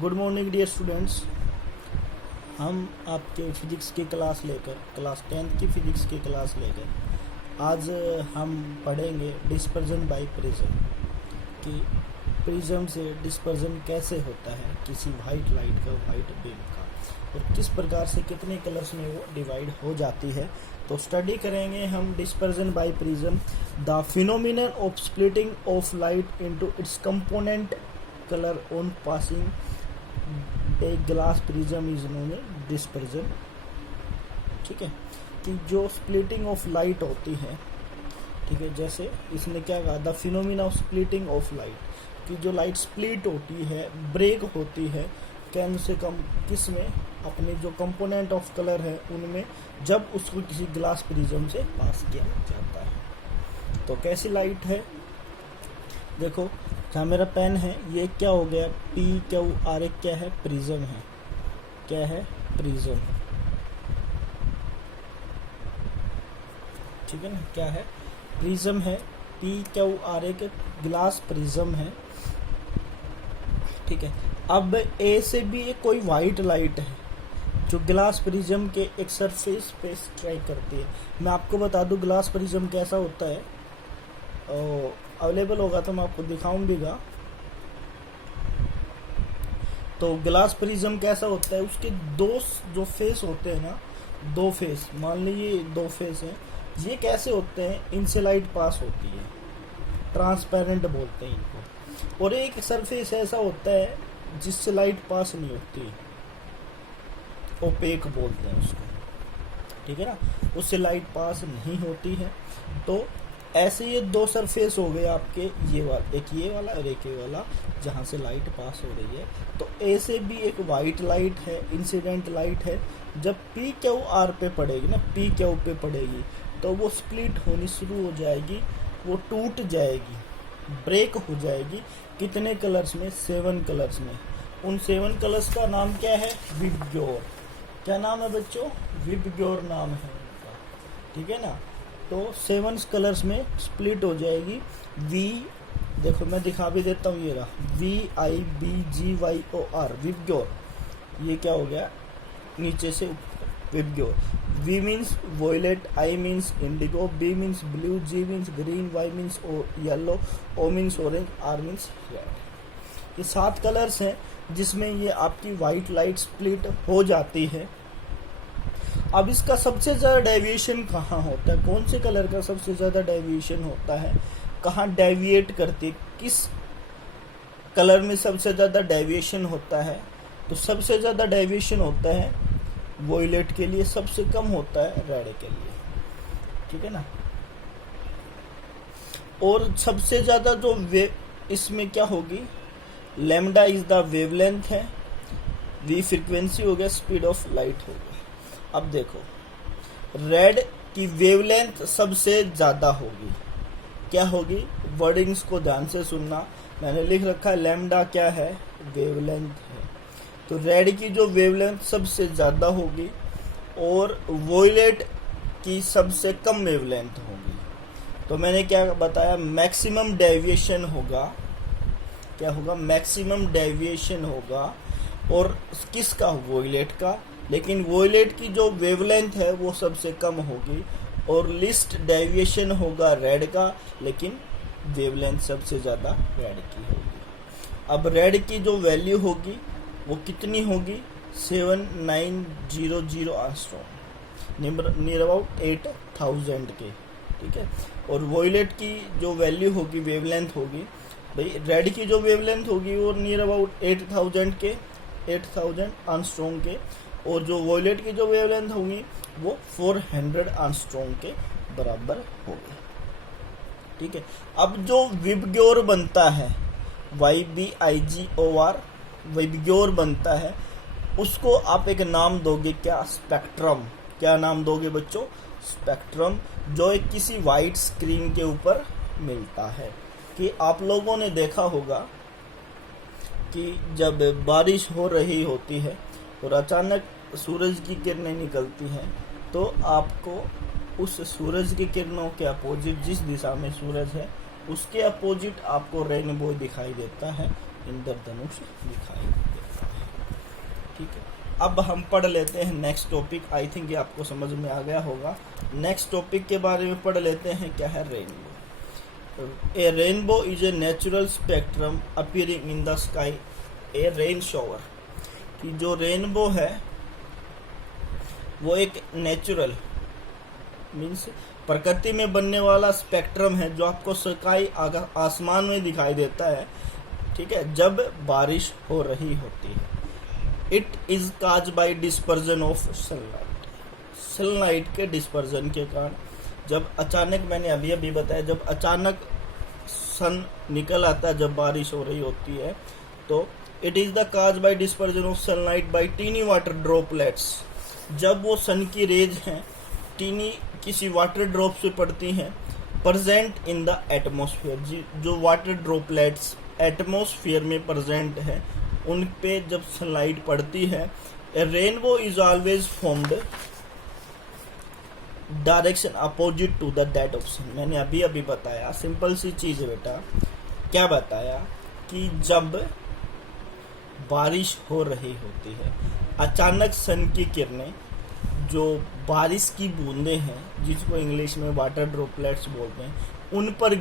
Good morning dear students. हम आपके physics की क्लास लेकर क्लास 10th की फिजिक्स की क्लास लेकर आज हम पढ़ेंगे डिस्पर्जन बाय प्रिज्म कि प्रिज्म से डिस्पर्जन कैसे होता है किसी वाइट लाइट का, वाइट बीम का, और किस प्रकार से कितने कलर्स में वो डिवाइड हो जाती है। तो स्टडी करेंगे हम dispersion by prism, the phenomenon of splitting of light into its component colour on passing a glass prism is known as dispersion. ठीक है, कि जो स्प्लिटिंग ऑफ लाइट होती है, ठीक है, जैसे इसने क्या कहा, the phenomena of splitting of light, कि जो लाइट स्प्लिट होती है, ब्रेक होती है, कम से कम किस में, अपने जो कंपोनेंट ऑफ कलर है उनमें, जब उसको किसी ग्लास प्रिज्म से पास किया जाता है। तो कैसी लाइट है, देखो जहाँ मेरा पेन है, ये क्या हो गया, PQR क्या है, प्रिज्म है। क्या है, प्रिज्म। ठीक है ना, क्या है, प्रिज्म है। PQR एक ग्लास प्रिज्म है। ठीक है, अब A से भी एक कोई वाइट लाइट है जो ग्लास प्रिज्म के एक सरफेस पे स्ट्राइक करती है। मैं आपको बता दूं ग्लास प्रिज्म कैसा होता है, अवेलेबल होगा तो मैं आपको दिखाऊंगा। तो ग्लास प्रिज्म कैसा होता है, उसके दो जो फेस होते हैं ना, दो फेस, मान लीजिए दो फेस हैं, ये कैसे होते हैं, इनसे लाइट पास होती है, ट्रांसपेरेंट बोलते हैं इनको। और एक सरफेस ऐसा होता है जिससे लाइट पास नहीं होती, ओपेक बोलते हैं उसको। ठीक है ना, उससे लाइट पास नहीं होती है। तो ऐसे ये दो सरफेस हो गए आपके, ये वाला, एक ये वाला और एक ये वाला, जहाँ से लाइट पास हो रही है। तो ए से भी एक वाइट लाइट है, इंसिडेंट लाइट है, जब PQR पे पड़ेगी ना, PQ पे पड़ेगी, तो वो स्प्लिट होनी शुरू हो जाएगी, वो टूट जाएगी, ब्रेक हो जाएगी। कितने कलर्स में, 7 कलर्स में। उन 7 कलर्स का नाम क्या है, विबग्योर। क्या नाम है बच्चों, विबग्योर नाम है उनका। ठीक है ना, तो 7 कलर्स में स्प्लिट हो जाएगी। देखो मैं दिखा भी देता हूँ, ये रहा VIBGYOR, विबग्योर। ये क्या हो गया, नीचे से VIBGYOR. V means violet, I means indigo, B means blue, G means green, Y means yellow, O means orange, R means red. ये 7 कलर्स हैं जिसमें ये आपकी वाइट लाइट स्प्लिट हो जाती है। अब इसका सबसे ज़्यादा डेविएशन कहाँ होता है, कौन से कलर का सबसे ज़्यादा डेविएशन होता है, कहाँ डेविएट करती, किस कलर में सबसे ज़्यादा डेविएशन होता है। तो सबसे ज़्यादा डेविएशन होता है वॉयलेट के लिए, सबसे कम होता है रेड के लिए। ठीक है ना, और सबसे ज़्यादा जो इसमें क्या होगी, लैम्डा इज द वेवलेंथ है, V फ्रीक्वेंसी हो गया, स्पीड ऑफ लाइट हो गया। अब देखो रेड की वेवलेंथ सबसे ज़्यादा होगी, क्या होगी, वर्डिंग्स को ध्यान से सुनना, मैंने लिख रखा है, लैम्डा क्या है, वेवलेंथ है। तो रेड की जो वेवलेंथ सबसे ज़्यादा होगी और वॉयलेट की सबसे कम वेवलेंथ होगी। तो मैंने क्या बताया, मैक्सिमम डेविएशन होगा, क्या होगा, मैक्सिमम डेविएशन होगा, और किसका, वॉयलेट का। लेकिन वॉयलेट की जो वेवलेंथ है वो सबसे कम होगी, और लिस्ट डेविएशन होगा रेड का, लेकिन वेवलेंथ सबसे ज़्यादा रेड की होगी। अब रेड की जो वैल्यू होगी वो कितनी होगी, 7900 एंगस्ट्रॉम, नियर अबाउट 8000 के। ठीक है, और वॉयलेट की जो वैल्यू होगी, वेवलेंथ होगी, भाई रेड की जो वेवलेंथ होगी वो नियर अबाउट 8000 के, 8000 एंगस्ट्रॉम के, और जो वॉयलेट की जो वेवलेंथ होगी वो 400 एंगस्ट्रॉम के बराबर होगी। ठीक है, अब जो विबग्योर बनता है, YBIGOR, विबग्योर बनता है, उसको आप एक नाम दोगे, क्या, स्पेक्ट्रम। क्या नाम दोगे बच्चों, स्पेक्ट्रम, जो एक किसी वाइट स्क्रीन के ऊपर मिलता है। कि आप लोगों ने देखा होगा कि जब बारिश हो रही होती है और अचानक सूरज की किरणें निकलती हैं, तो आपको उस सूरज की किरणों के अपोजिट, जिस दिशा में सूरज है उसके अपोजिट आपको रेनबो दिखाई देता है, इंद्रधनुष दिखाई देता है। ठीक है, अब हम पढ़ लेते हैं नेक्स्ट टॉपिक। आई थिंक ये आपको समझ में आ गया होगा। नेक्स्ट टॉपिक के बारे में पढ़ लेते हैं, क्या है rainbow. A rainbow is a natural spectrum appearing in the sky A rain shower. कि जो रेनबो है वो एक नेचुरल मीन्स प्रकृति में बनने वाला स्पेक्ट्रम है जो आपको स्काई आसमान में दिखाई देता है, ठीक है, जब बारिश हो रही होती है। It is cause by dispersion of sunlight. Sunlight के डिस्पर्जन के कारण जब अचानक, मैंने अभी अभी बताया, जब अचानक सन निकल आता है जब बारिश हो रही होती है, तो it is the cause by dispersion of sunlight by tiny water droplets. जब वो सन की रेज हैं टीनी किसी वाटर ड्रॉप से पड़ती हैं, प्रेजेंट इन द एटमोसफियर। जो वाटर ड्रॉपलेट्स एटमोसफियर में प्रेजेंट है उन पे जब सनलाइट पड़ती है, rainbow is always formed direction opposite to the that of sun. मैंने अभी अभी बताया, सिंपल सी चीज है बेटा। क्या बताया कि जब बारिश हो रही होती है, अचानक सन की किरणें, जो बारिश की बूंदें हैं जिसको इंग्लिश में वाटर ड्रॉपलेट्स बोलते हैं, उन पर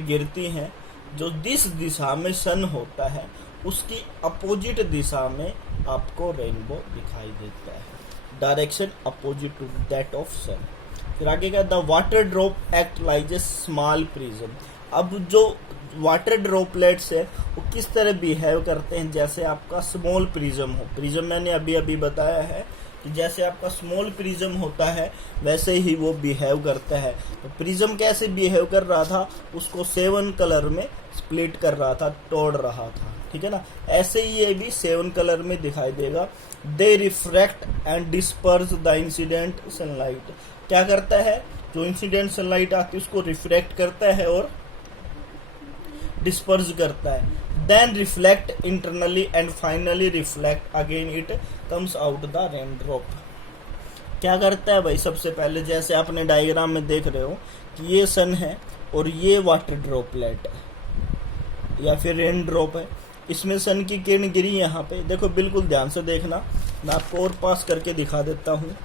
गिरती हैं। जो जिस दिशा में सन होता है उसकी अपोजिट दिशा में आपको रेनबो दिखाई देता है, direction opposite to that of sun. फिर आगे का the water drop act like a small prism. अब जो वाटर ड्रॉपलेट्स है वो किस तरह बिहेव करते हैं, जैसे आपका स्मॉल प्रिज्म हो। प्रिज्म मैंने अभी अभी बताया है कि जैसे आपका स्मॉल प्रिज्म होता है वैसे ही वो बिहेव करता है। तो प्रिज्म कैसे बिहेव कर रहा था, उसको 7 कलर में स्प्लिट कर रहा था, तोड़ रहा था, ठीक है ना। ऐसे ही ये भी 7 कलर में दिखाई देगा। They refract and disperse the incident sunlight. क्या करता है, जो इंसिडेंट सनलाइट आती है उसको रिफ्रैक्ट करता है और डिस्पर्स करता है। Then reflect internally and finally reflect again it comes out the rain drop. क्या करता है भाई, सबसे पहले जैसे आपने डायग्राम में देख रहे हो कि ये सन है और ये वाटर ड्रॉपलेट या फिर रेन ड्रॉप है, इसमें सन की किरण गिरी यहाँ पे। देखो बिल्कुल ध्यान से देखना, मैं आपको और पास करके दिखा देता हूँ।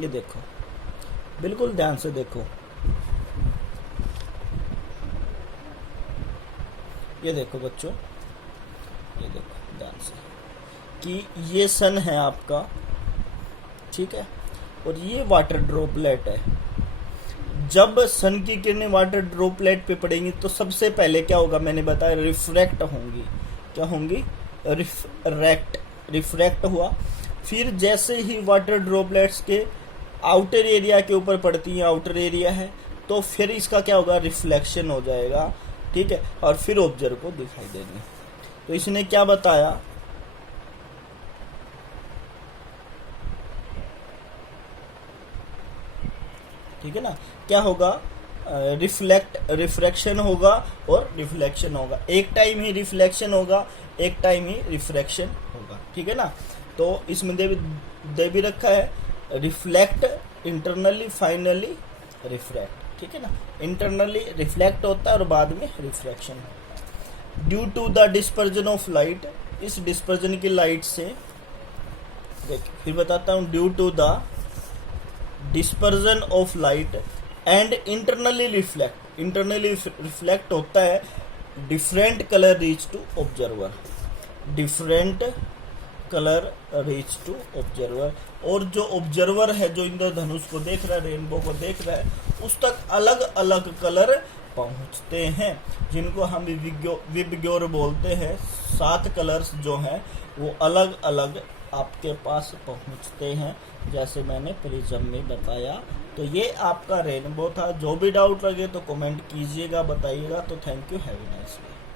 ये देखो, बिल्कुल ध्यान से देखो, ये देखो बच्चों, ये देखो ध्यान से कि ये सन है आपका, ठीक है, और ये वाटर ड्रॉपलेट है। जब सन की किरणें वाटर ड्रॉपलेट पे पड़ेंगी तो सबसे पहले क्या होगा, मैंने बताया रिफ्रैक्ट होंगी। क्या होंगी, रिफ्रैक्ट हुआ। फिर जैसे ही वाटर ड्रॉपलेट्स के आउटर एरिया के ऊपर पड़ती है, आउटर एरिया है, तो फिर इसका क्या होगा, रिफ्लेक्शन हो जाएगा, ठीक है, और फिर ऑब्जर्व को दिखाई देंगे। तो इसने क्या बताया, ठीक है ना, क्या होगा, रिफ्रैक्शन होगा और रिफ्लेक्शन होगा। एक टाइम ही रिफ्लेक्शन होगा, एक टाइम ही रिफ्रैक्शन होगा, ठीक है ना। तो इसमें दे भी रखा है रिफ्लेक्ट इंटरनली फाइनली रिफ्रैक्ट, ठीक है ना। इंटरनली रिफ्लेक्ट होता है और बाद में रिफ्रैक्शन होता है। Due to the dispersion of light, इस डिस्पर्जन की लाइट से, देखिए फिर बताता हूँ, due to the dispersion of light and internally reflect होता है, different colour reach to observer, different colour reach to observer. और जो ऑब्जर्वर है, जो इंद्रधनुष को देख रहा है, रेनबो को देख रहा है, उस तक अलग अलग कलर पहुंचते हैं, जिनको हम विबग्योर बोलते हैं। 7 कलर्स जो हैं वो अलग अलग आपके पास पहुंचते हैं, जैसे मैंने प्रिज्म में बताया। तो ये आपका रेनबो था। जो भी डाउट लगे तो कमेंट कीजिएगा, बताइएगा। तो thank you, have a nice day.